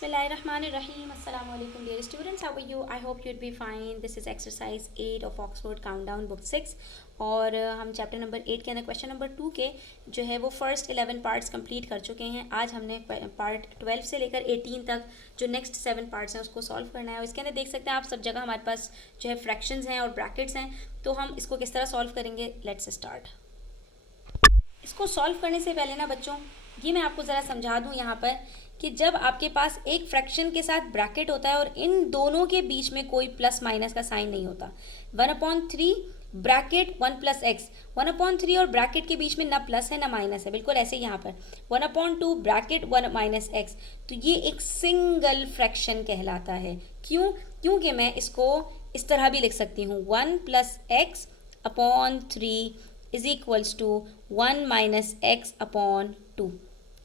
Bismillahirrahmanirrahim. Assalamu alaikum dear students. How are you? I hope you'd be fine. This is exercise 8 of Oxford Countdown book 6 और हम chapter number 8 के अंदर question number 2 के जो है वो फर्स्ट 11 पार्ट्स कंप्लीट कर चुके हैं. आज हमने पार्ट 12 से लेकर 18 तक जो नेक्स्ट 7 पार्ट्स हैं उसको सॉल्व करना है. और इसके अंदर देख सकते हैं आप सब जगह हमारे पास जो है फ्रैक्शंस हैं और ब्रैकेट्स हैं. तो हम इसको किस तरह सॉल्व करेंगे, लेट्स स्टार्ट. इसको सॉल्व करने से पहले ना बच्चों ये मैं आपको ज़रा समझा दूँ यहाँ पर कि जब आपके पास एक फ्रैक्शन के साथ ब्रैकेट होता है और इन दोनों के बीच में कोई प्लस माइनस का साइन नहीं होता, 1/3 ब्रैकेट 1 + x, 1/3 और ब्रैकेट के बीच में ना प्लस है ना माइनस है, बिल्कुल ऐसे यहाँ पर 1/2 ब्रैकेट 1 - x, तो ये एक सिंगल फ्रैक्शन कहलाता है. क्यों? क्योंकि मैं इसको इस तरह भी लिख सकती हूँ 1 + x/3 is equals to 1 - x/2.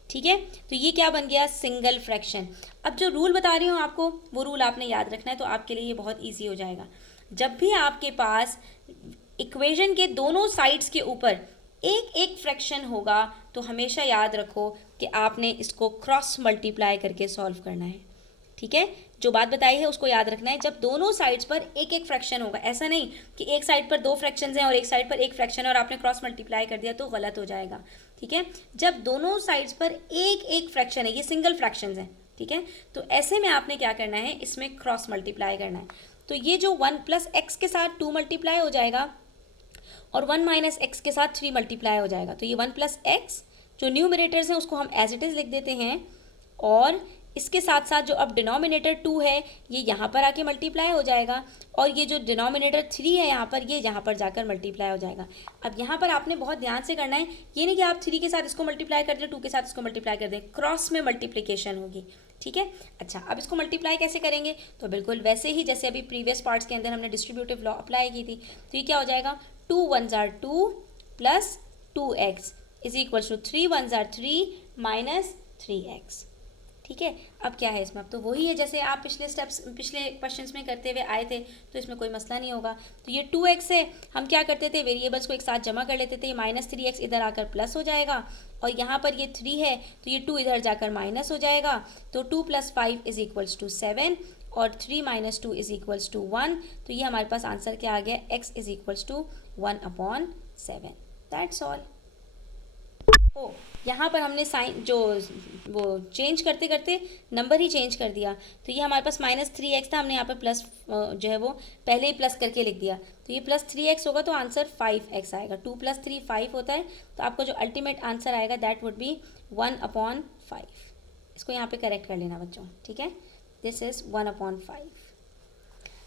ठीक है, तो ये क्या बन गया, सिंगल फ्रैक्शन. अब जो रूल बता रही हूँ आपको वो रूल आपने याद रखना है, तो आपके लिए ये बहुत इजी हो जाएगा. जब भी आपके पास इक्वेशन के दोनों साइड्स के ऊपर एक एक फ्रैक्शन होगा तो हमेशा याद रखो कि आपने इसको क्रॉस मल्टीप्लाई करके सॉल्व करना है. ठीक है, जो बात बताई है उसको याद रखना है. जब दोनों साइड्स पर एक एक फ्रैक्शन होगा, ऐसा नहीं कि एक साइड पर 2 फ्रैक्शंस हैं और एक साइड पर एक फ्रैक्शन है और आपने क्रॉस मल्टीप्लाई कर दिया तो गलत हो जाएगा. ठीक है, जब दोनों साइड्स पर एक एक फ्रैक्शन है, ये सिंगल फ्रैक्शंस हैं. ठीक है, तो ऐसे में आपने क्या करना है, इसमें क्रॉस मल्टीप्लाई करना है. तो ये जो 1 + x के साथ 2 मल्टीप्लाई हो जाएगा और 1 - x के साथ 3 मल्टीप्लाई हो जाएगा. तो ये 1 + x जो न्यूमरेटर्स हैं उसको हम एज इट इज़ लिख देते हैं और इसके साथ साथ जो अब डिनोमिनेटर 2 है ये यहाँ पर आके मल्टीप्लाई हो जाएगा और ये जो डिनोमिनेटर 3 है यहाँ पर, ये यहाँ पर जाकर मल्टीप्लाई हो जाएगा. अब यहाँ पर आपने बहुत ध्यान से करना है, ये नहीं कि आप 3 के साथ इसको मल्टीप्लाई कर दें, 2 के साथ इसको मल्टीप्लाई कर दें, क्रॉस में मल्टीप्लिकेशन होगी. ठीक है, अच्छा अब इसको मल्टीप्लाई कैसे करेंगे, तो बिल्कुल वैसे ही जैसे अभी प्रीवियस पार्ट्स के अंदर हमने डिस्ट्रीब्यूटिव लॉ अप्लाई की थी. तो ये क्या हो जाएगा, 2 × 1 = 2 + 2x is equals to 3 × 1 = 3 - 3x. ठीक है, अब क्या है इसमें, अब तो वही है जैसे आप पिछले क्वेश्चंस में करते हुए आए थे, तो इसमें कोई मसला नहीं होगा. तो ये 2x है, हम क्या करते थे, वेरिएबल्स को एक साथ जमा कर लेते थे. ये -3x इधर आकर प्लस हो जाएगा और यहाँ पर ये 3 है तो ये 2 इधर जाकर माइनस हो जाएगा. तो 2 + 5 इज इक्वल्स टू 7 और 3 - 2 इज इक्वल्स टू 1. तो ये हमारे पास आंसर क्या आ गया, x is equals to 1/7. That's all. ओ यहाँ पर हमने साइन जो वो चेंज करते करते नंबर ही चेंज कर दिया. तो ये हमारे पास -3x था, हमने यहाँ पर प्लस जो है वो पहले ही प्लस करके लिख दिया. तो ये +3x होगा तो आंसर 5x आएगा. 2 + 3 5 होता है, तो आपको जो अल्टीमेट आंसर आएगा दैट वुड बी 1/5. इसको यहाँ पे करेक्ट कर लेना बच्चों. ठीक है, this is 1/5.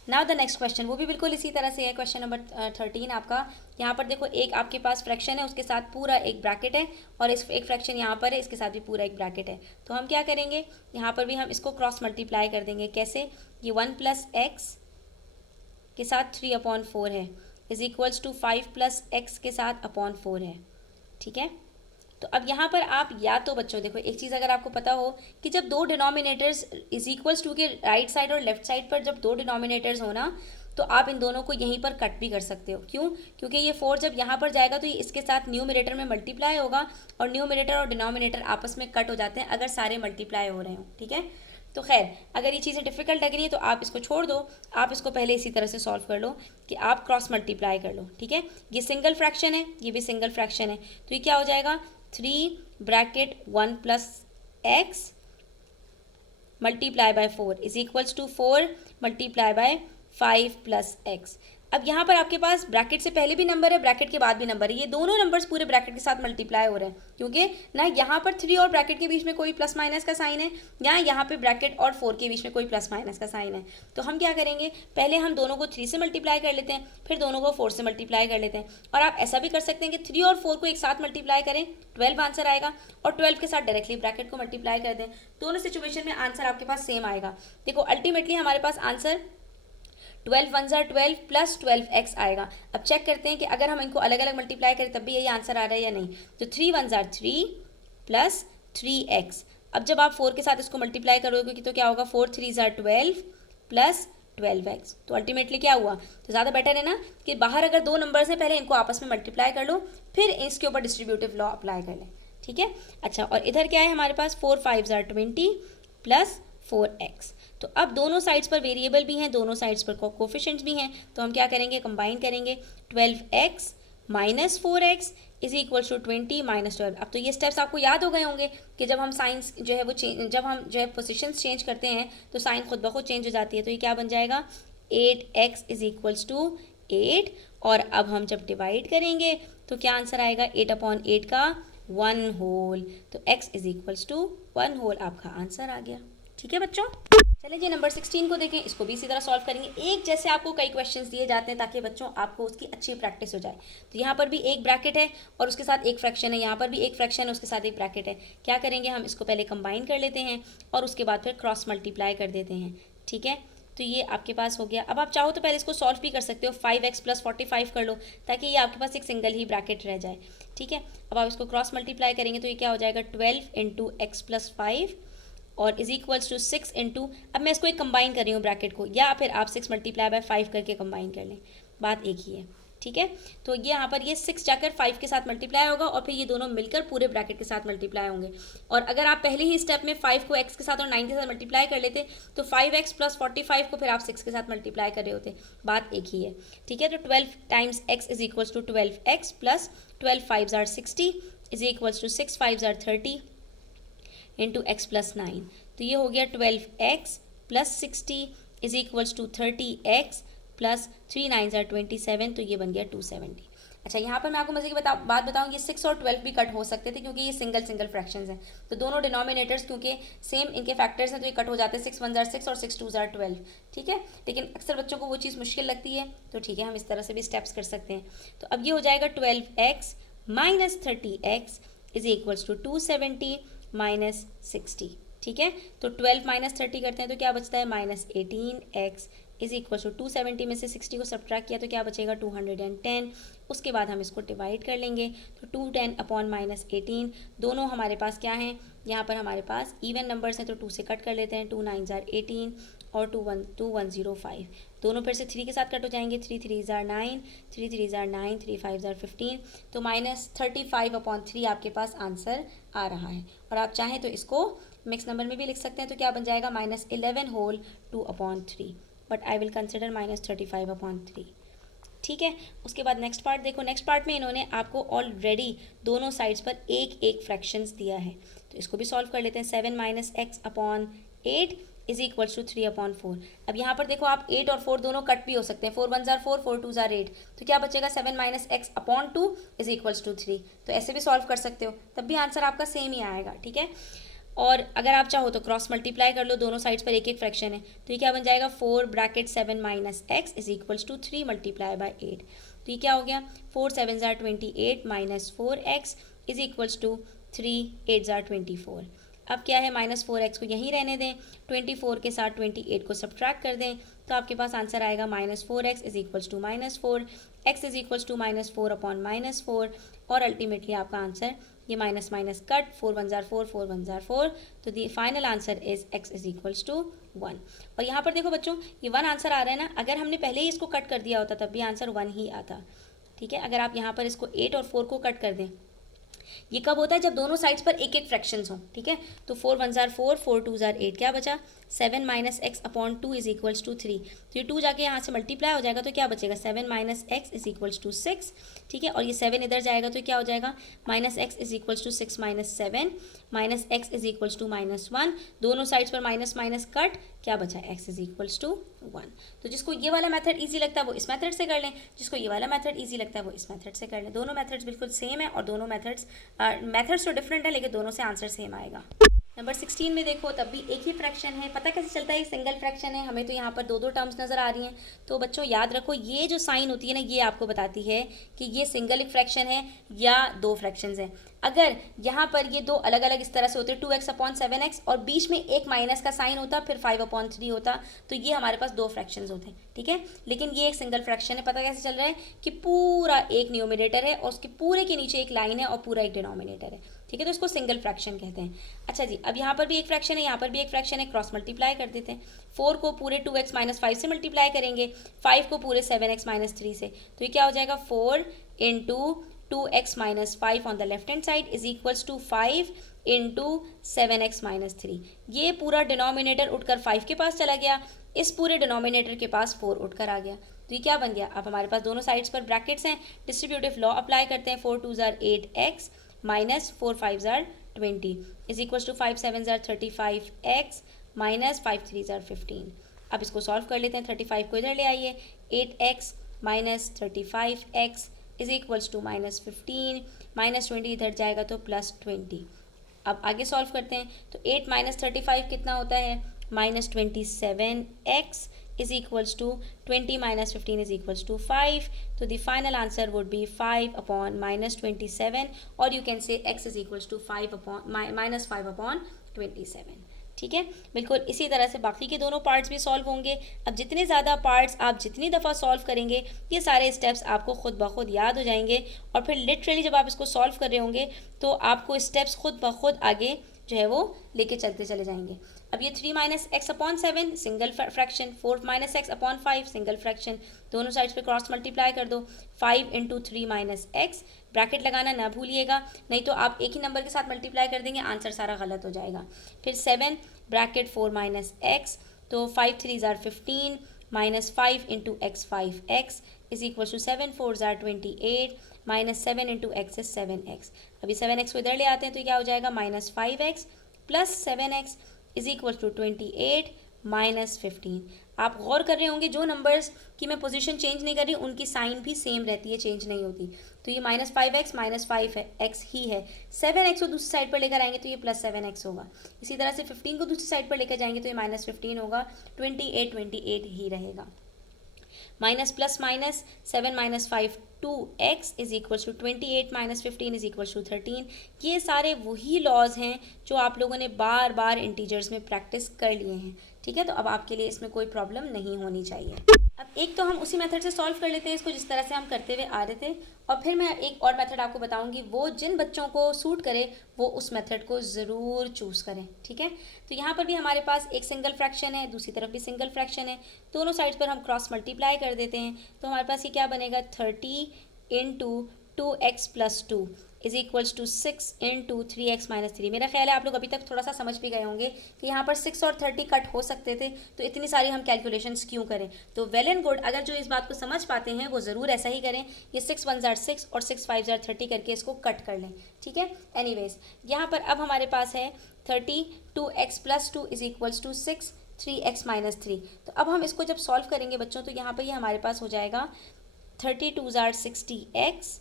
Now the next question, वो भी बिल्कुल इसी तरह से है. क्वेश्चन नंबर 13 आपका. यहाँ पर देखो एक आपके पास फ्रैक्शन है, उसके साथ पूरा एक ब्रैकेट है और इस एक फ्रैक्शन यहाँ पर है, इसके साथ भी पूरा एक ब्रैकेट है. तो हम क्या करेंगे, यहाँ पर भी हम इसको क्रॉस मल्टीप्लाई कर देंगे. कैसे, ये 1 + x के साथ 3/4 है इज इक्वल्स टू 5 + x के साथ /4 है. ठीक है, तो अब यहाँ पर आप या तो बच्चों देखो एक चीज़ अगर आपको पता हो कि जब 2 डिनोमिनेटर्स इज इक्वल्स टू के राइट साइड और लेफ्ट साइड पर जब 2 डिनोमिनेटर्स हो ना, तो आप इन दोनों को यहीं पर कट भी कर सकते हो. क्यों? क्योंकि ये 4 जब यहाँ पर जाएगा तो ये इसके साथ न्यूमरेटर में मल्टीप्लाई होगा और न्यूमरेटर और डिनोमिनेटर आपस में कट हो जाते हैं अगर सारे मल्टीप्लाई हो रहे हो. ठीक है, तो खैर अगर ये चीज़ें डिफ़िकल्ट लग रही है तो आप इसको छोड़ दो, आप इसको पहले इसी तरह से सॉल्व कर लो कि आप क्रॉस मल्टीप्लाई कर लो. ठीक है, ये सिंगल फ्रैक्शन है, ये भी सिंगल फ्रैक्शन है, तो ये क्या हो जाएगा, 3 bracket 1 + x multiply by 4 is equals to 4 multiply by 5 + x. अब यहाँ पर आपके पास ब्रैकेट से पहले भी नंबर है, ब्रैकेट के बाद भी नंबर है, ये दोनों नंबर्स पूरे ब्रैकेट के साथ मल्टीप्लाई हो रहे हैं क्योंकि ना यहाँ पर 3 और ब्रैकेट के बीच में कोई प्लस माइनस का साइन है, यहाँ पे ब्रैकेट और 4 के बीच में कोई प्लस माइनस का साइन है. तो हम क्या करेंगे, पहले हम दोनों को 3 से मल्टीप्लाई कर लेते हैं, फिर दोनों को 4 से मल्टीप्लाई कर लेते हैं. और आप ऐसा भी कर सकते हैं कि 3 और 4 को एक साथ मल्टीप्लाई करें, 12 आंसर आएगा और 12 के साथ डायरेक्टली ब्रैकेट को मल्टीप्लाई कर दें. दोनों सिचुएशन में आंसर आपके पास सेम आएगा. देखो अल्टीमेटली हमारे पास आंसर 12 × 1 = 12 + 12x आएगा. अब चेक करते हैं कि अगर हम इनको अलग अलग मल्टीप्लाई करें तब भी यही आंसर आ रहा है या नहीं. तो 3 × 1 = 3 + 3x. अब जब आप 4 के साथ इसको मल्टीप्लाई करोगे तो क्या होगा, 4 × 3 = 12 + 12x. तो अल्टीमेटली क्या हुआ, तो ज़्यादा बेटर है ना कि बाहर अगर 2 नंबर्स हैं पहले इनको आपस में मल्टीप्लाई कर लो, फिर इसके ऊपर डिस्ट्रीब्यूटिव लॉ अप्लाई कर लें. ठीक है, अच्छा और इधर क्या है हमारे पास, 4 × 5 = 20 + 4x। तो अब दोनों साइड्स पर वेरिएबल भी हैं, दोनों साइड्स पर कोफिशिएंट्स भी हैं, तो हम क्या करेंगे, कंबाइन करेंगे। 12x minus 4x is equal to 20 minus 12। अब तो ये स्टेप्स आपको याद हो गए होंगे कि जब हम साइंस जो है वो जब हम जो है पोजिशंस चेंज करते हैं तो साइन खुद ब खुद चेंज हो जाती है। तो ये क्या बन जाएगा, 8x इज इक्वल्स टू 8। और अब हम जब डिवाइड करेंगे तो क्या आंसर आएगा, 8/8 का 1 होल। तो x is equals to 1 whole आपका आंसर आ गया। ठीक है बच्चों, चलिए जी नंबर 16 को देखें, इसको भी इसी तरह सॉल्व करेंगे। एक जैसे आपको कई क्वेश्चंस दिए जाते हैं ताकि बच्चों आपको उसकी अच्छी प्रैक्टिस हो जाए। तो यहाँ पर भी एक ब्रैकेट है और उसके साथ एक फ्रैक्शन है, यहाँ पर भी एक फ्रैक्शन है उसके साथ एक ब्रैकेट है। क्या करेंगे, हम इसको पहले कंबाइन कर लेते हैं और उसके बाद फिर क्रॉस मल्टीप्लाई कर देते हैं। ठीक है, तो ये आपके पास हो गया। अब आप चाहो तो पहले इसको सॉल्व भी कर सकते हो, 5x + 45 कर लो ताकि ये आपके पास एक सिंगल ही ब्रैकेट रह जाए। ठीक है, अब आप इसको क्रॉस मल्टीप्लाई करेंगे तो ये क्या हो जाएगा, 12 × x + 5 और इज इक्वल्स टू 6 इंटू, अब मैं इसको एक कंबाइन कर रही हूँ ब्रैकेट को, या फिर आप 6 × 5 करके कंबाइन कर लें, बात एक ही है। ठीक है, तो ये यहाँ पर ये 6 जाकर 5 के साथ मल्टीप्लाई होगा और फिर ये दोनों मिलकर पूरे ब्रैकेट के साथ मल्टीप्लाई होंगे। और अगर आप पहले ही स्टेप में 5 को x के साथ और 9 के साथ मल्टीप्लाई कर लेते तो 5x + 45 को फिर आप 6 के साथ मल्टीप्लाई कर रहे होते, बात एक ही है। ठीक है, तो 12 times x is equals to 12x plus 12 5s are 60 is equals to 6 5s are 30 into x + 9। तो ये हो गया 12x + 60 is equals to 30x plus 3 9s are 27, तो ये बन गया 270। अच्छा, यहाँ पर मैं आपको मजे की बात बताऊँ, ये 6 और 12 भी कट हो सकते थे क्योंकि ये सिंगल फ्रैक्शंस हैं। तो दोनों डिनोमिनेटर्स क्योंकि सेम इनके फैक्टर्स हैं तो ये कट हो जाते हैं, 6 1s are 6 और 6 2s are 12। ठीक है, लेकिन अक्सर बच्चों को वो चीज़ मुश्किल लगती है, तो ठीक है हम इस तरह से भी स्टेप्स कर सकते हैं। तो अब ये हो जाएगा 12x - 30x is equals to 270 minus 60। ठीक है, तो 12 - 30 करते हैं तो क्या बचता है, -18x इज इक्वल टू 270 में से 60 को सब्ट्रैक्ट किया तो क्या बचेगा, 210। उसके बाद हम इसको डिवाइड कर लेंगे तो 210 / -18 दोनों हमारे पास क्या हैं, यहाँ पर हमारे पास इवन नंबर्स हैं तो 2 से कट कर लेते हैं, 2 9s are 18 और 2 105 दोनों फिर से 3 के साथ कट हो जाएंगे, 3 3s are 9 3 3s are 9 3 5s are 15, तो -35/3 आपके पास आंसर आ रहा है। और आप चाहें तो इसको मिक्स नंबर में भी लिख सकते हैं तो क्या बन जाएगा, -11 whole 2/3, but I will consider -35/3। ठीक है, उसके बाद नेक्स्ट पार्ट देखो, नेक्स्ट पार्ट में इन्होंने आपको ऑलरेडी दोनों साइड्स पर एक एक फ्रैक्शंस दिया है, तो इसको भी सॉल्व कर लेते हैं। 7 - x/8 इज इक्वल्स टू 3/4। अब यहाँ पर देखो आप 8 और 4 दोनों कट भी हो सकते हैं, 4 1s are 4 4 2s are 8, तो क्या बचेगा, 7 - x/2 इज इक्वल्स टू 3। तो ऐसे भी सॉल्व कर सकते हो, तब भी आंसर आपका सेम ही आएगा। ठीक है, और अगर आप चाहो तो क्रॉस मल्टीप्लाई कर लो, दोनों साइड्स पर एक एक फ्रैक्शन है, तो ये क्या बन जाएगा, 4 bracket 7 - x is equals to 3 × 8। तो ये क्या हो गया, 4 7s are 28 - 4x is equals to 3 8s are 24। अब क्या है, -4x को यहीं रहने दें, 24 के साथ 28 को सब्ट्रैक्ट कर दें तो आपके पास आंसर आएगा -4x is equals to -4, x is equals to -4/-4 और अल्टीमेटली आपका आंसर ये minus minus cut, 4 1s are 4 4 1s are 4, तो the final answer is x is equals to 1। और यहाँ पर देखो बच्चों, ये 1 आंसर आ रहा है ना, अगर हमने पहले ही इसको कट कर दिया होता तब भी आंसर 1 ही आता। ठीक है, अगर आप यहाँ पर इसको 8 और 4 को कट कर दें, ये कब होता है, जब दोनों साइड्स पर एक एक फ्रैक्शंस हों। ठीक है, तो 4 1s are 4 4 2s are 8, क्या बचा, 7 - x/2 इज इक्वल्स टू 3। तो ये 2 जाके यहाँ से मल्टीप्लाई हो जाएगा तो क्या बचेगा, 7 - x इज इक्वल्स टू 6। ठीक है, और ये 7 इधर जाएगा तो क्या हो जाएगा, -x is equals to 6 - 7 -x is equals to -1, दोनों साइड्स पर माइनस माइनस कट, क्या बचा, x इज इक्वल्स टू 1। तो जिसको ये वाला मेथड ईजी लगता है वो इस मेथड से कर लें, जिसको ये वाला मेथड ईजी लगता है वो इस मेथड से कर लें। दोनों मेथड्स बिल्कुल सेम है और दोनों मेथड्स तो डिफरेंट है लेकिन दोनों से आंसर सेम आएगा। नंबर 16 में देखो, तब भी एक ही फ्रैक्शन है, पता कैसे चलता है, सिंगल फ्रैक्शन है, हमें तो यहाँ पर दो टर्म्स नज़र आ रही हैं। तो बच्चों याद रखो, ये जो साइन होती है ना, ये आपको बताती है कि ये सिंगल एक फ्रैक्शन है या दो फ्रैक्शंस हैं। अगर यहाँ पर ये दो अलग अलग इस तरह से होते, 2x/7x और बीच में एक माइनस का साइन होता, फिर 5/3 होता, तो ये हमारे पास दो फ्रैक्शंस होते हैं। ठीक है, लेकिन ये एक सिंगल फ्रैक्शन है। पता कैसे चल रहा है कि पूरा एक न्यूमरेटर है और उसके पूरे के नीचे एक लाइन है और पूरा एक डिनोमिनेटर है। ठीक है, तो इसको सिंगल फ्रैक्शन कहते हैं। अच्छा जी, अब यहाँ पर भी एक फ्रैक्शन है, यहाँ पर भी एक फ्रैक्शन है, क्रॉस मल्टीप्लाई कर देते हैं। 4 को पूरे 2x - 5 से मल्टीप्लाई करेंगे, 5 को पूरे 7x - 3 से, तो ये क्या हो जाएगा, 4 × 2x - 5 on the left hand side is equals to 5 into 7x-3। ये पूरा डिनोमिनेटर उठकर 5 के पास चला गया, इस पूरे डिनोमिनेटर के पास 4 उठकर आ गया। तो ये क्या बन गया, अब हमारे पास दोनों साइड्स पर ब्रैकेट्स हैं, डिस्ट्रीब्यूटिव लॉ अप्लाई करते हैं। 4 2 ज़ार 8x माइनस 4 5 ज़ार 20 इज इक्वल्स टू 5 7 ज़ार 35x माइनस 5 3 ज़ार 15। अब इसको सॉल्व कर लेते हैं। 35 को इधर ले आइए, 8x minus 35x is equals to minus 15, minus 20 इधर जाएगा तो प्लस 20। अब आगे सॉल्व करते हैं, तो 8 माइनस 35 कितना होता है, minus 27x is equals to 20 minus 15 is equals to 5. So the final answer would be 5 upon minus 27, or you can say x is equals to 5 upon minus 5 upon 27. ठीक है, बिल्कुल इसी तरह से बाकी के दोनों पार्ट्स भी सॉल्व होंगे। अब जितने ज़्यादा पार्ट्स आप जितनी दफ़ा सॉल्व करेंगे, ये सारे स्टेप्स आपको खुद ब खुद याद हो जाएंगे, और फिर लिटरली जब आप इसको सॉल्व कर रहे होंगे तो आपको स्टेप्स खुद ब खुद आगे जो है वो लेके चलते चले जाएंगे। अब ये 3 minus x upon 7 single fraction, 4 minus x upon 5 single fraction, दोनों साइड्स पे क्रॉस मल्टीप्लाई कर दो। 5 इंटू 3 माइनस एक्स, ब्रैकेट लगाना ना भूलिएगा, नहीं तो आप एक ही नंबर के साथ मल्टीप्लाई कर देंगे, आंसर सारा गलत हो जाएगा। फिर 7 ब्रैकेट 4 माइनस एक्स, तो 5 3 ज़ार 15 minus 5 into x 5x is equal to 7 4 ज़ार 28 minus 7 into x is 7x। अभी 7x को इधर ले आते हैं तो क्या हो जाएगा, minus 5x plus 7x is equal to 28 minus 15। आप गौर कर रहे होंगे जो नंबर्स की मैं पोजीशन चेंज नहीं कर रही उनकी साइन भी सेम रहती है, चेंज नहीं होती। तो ये माइनस 5x माइनस 5x ही है। 7x को दूसरी साइड पर लेकर आएंगे तो ये प्लस 7x होगा। इसी तरह से 15 को दूसरी साइड पर लेकर जाएंगे तो ये माइनस 15 होगा, 28 ही रहेगा। Minus plus minus 7 minus 5 2x is equals to 28 minus 15 is equals to 13। ये सारे वही लॉज हैं जो आप लोगों ने बार बार इंटीजर्स में प्रैक्टिस कर लिए हैं। ठीक है, तो अब आपके लिए इसमें कोई प्रॉब्लम नहीं होनी चाहिए। अब एक तो हम उसी मेथड से सॉल्व कर लेते हैं इसको जिस तरह से हम करते हुए आ रहे थे, और फिर मैं एक और मेथड आपको बताऊंगी, वो जिन बच्चों को सूट करे वो उस मेथड को ज़रूर चूज़ करें। ठीक है, तो यहाँ पर भी हमारे पास एक सिंगल फ्रैक्शन है, दूसरी तरफ भी सिंगल फ्रैक्शन है, दोनों साइड्स पर हम क्रॉस मल्टीप्लाई कर देते हैं तो हमारे पास ये क्या बनेगा, 30 into 2x plus 2 is equals to 6 into 3x minus 3। मेरा ख्याल है आप लोग अभी तक थोड़ा सा समझ भी गए होंगे कि यहाँ पर 6 और 30 कट हो सकते थे, तो इतनी सारी हम कैलकुलेशंस क्यों करें। तो वेल एंड गुड, अगर जो इस बात को समझ पाते हैं वो ज़रूर ऐसा ही करें। ये 6 1 ज़ार 6 और 6 5 ज़ार 30 करके इसको कट कर लें। ठीक है, एनीवेज यहाँ पर अब हमारे पास है 30 2x plus 2 is equals to 6 3x minus 3। तो अब हम इसको जब सॉल्व करेंगे बच्चों तो यहाँ पर ये हमारे पास हो जाएगा 32 ज़ार 60x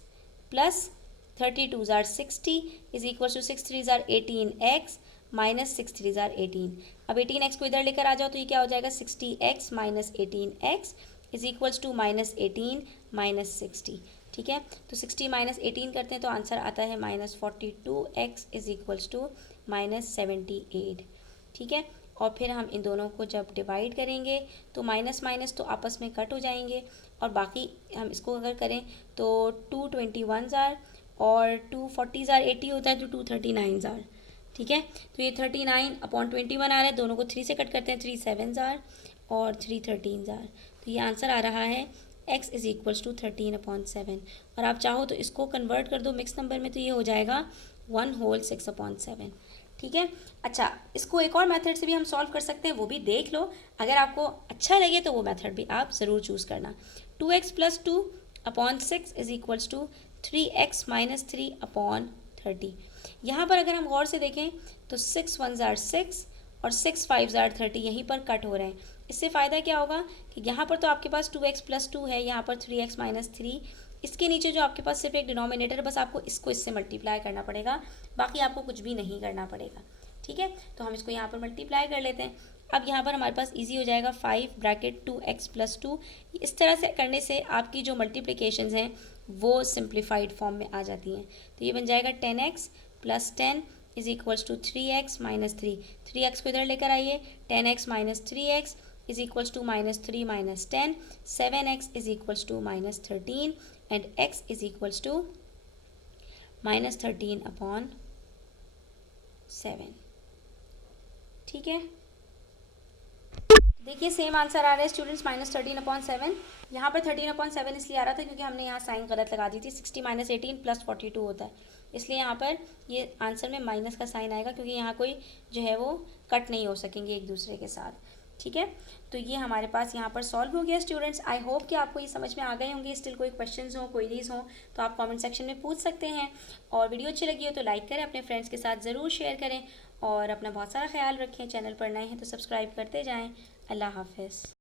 प्लस 32 ज़ार 60 इज इक्वल टू 6 3 ज़ार 18x माइनस 6 3 ज़ार 18। अब 18x को इधर लेकर आ जाओ तो ये क्या हो जाएगा, 60x minus 18x is equals to minus 18 minus 60। ठीक है, तो 60 माइनस 18 करते हैं तो आंसर आता है minus 42x is equals to minus 78। ठीक है, और फिर हम इन दोनों को जब डिवाइड करेंगे तो माइनस माइनस तो आपस में कट हो जाएंगे, और बाकी हम इसको अगर करें तो 221 ज़ार और 240 ज़ार 80 होता है तो 239 ज़ार। ठीक है, तो ये 39 अपॉन 21 आ रहा है, दोनों को 3 से कट करते हैं, 3 7 ज़ार और 3 13 ज़ार। तो ये आंसर आ रहा है x is equals to 13 upon 7। और आप चाहो तो इसको कन्वर्ट कर दो मिक्स नंबर में तो ये हो जाएगा 1 होल 6 अपॉन 7। ठीक है, अच्छा इसको एक और मेथड से भी हम सॉल्व कर सकते हैं, वो भी देख लो, अगर आपको अच्छा लगे तो वो मेथड भी आप ज़रूर चूज़ करना। 2x plus 2 upon 6 is equals to 3x minus 3 upon 30। यहाँ पर अगर हम गौर से देखें तो 6 1 ज़ार 6 और 6 5 ज़ार 30 यहीं पर कट हो रहे हैं। इससे फ़ायदा क्या होगा कि यहाँ पर तो आपके पास 2x प्लस 2 है, यहाँ पर 3x माइनस 3, इसके नीचे जो आपके पास सिर्फ एक डिनोमिनेटर है, बस आपको इसको इससे मल्टीप्लाई करना पड़ेगा, बाकी आपको कुछ भी नहीं करना पड़ेगा। ठीक है, तो हम इसको यहाँ पर मल्टीप्लाई कर लेते हैं। अब यहाँ पर हमारे पास इजी हो जाएगा 5 ब्रैकेट 2x प्लस 2। इस तरह से करने से आपकी जो मल्टीप्लिकेशंस हैं वो सिंप्लीफाइड फॉर्म में आ जाती हैं। तो ये बन जाएगा 10x plus 10 is equals to 3x minus 3। 3x को इधर लेकर आइए, 10x minus 3x is equals to minus 3 minus 10, 7x is equals to minus 13 and x is equals to minus 13 upon 7। ठीक है, देखिए सेम आंसर आ रहा है स्टूडेंट्स, माइनस 13 अपॉन 7। यहाँ पर 13 अपॉन 7 इसलिए आ रहा था क्योंकि हमने यहाँ साइन गलत लगा दी थी। 60 माइनस 18 प्लस 42 होता है, इसलिए यहाँ पर ये आंसर में माइनस का साइन आएगा, क्योंकि यहाँ कोई जो है वो कट नहीं हो सकेंगे एक दूसरे के साथ। ठीक है, तो ये हमारे पास यहाँ पर सॉल्व हो गया स्टूडेंट्स। आई होप कि आपको ये समझ में आ गए होंगे। स्टिल कोई क्वेश्चंस हो, क्वेरीज हो तो आप कमेंट सेक्शन में पूछ सकते हैं। और वीडियो अच्छी लगी हो तो लाइक करें, अपने फ्रेंड्स के साथ ज़रूर शेयर करें और अपना बहुत सारा ख्याल रखें। चैनल पर नए हैं तो सब्सक्राइब करते जाएँ। अल्लाह हाफिज़।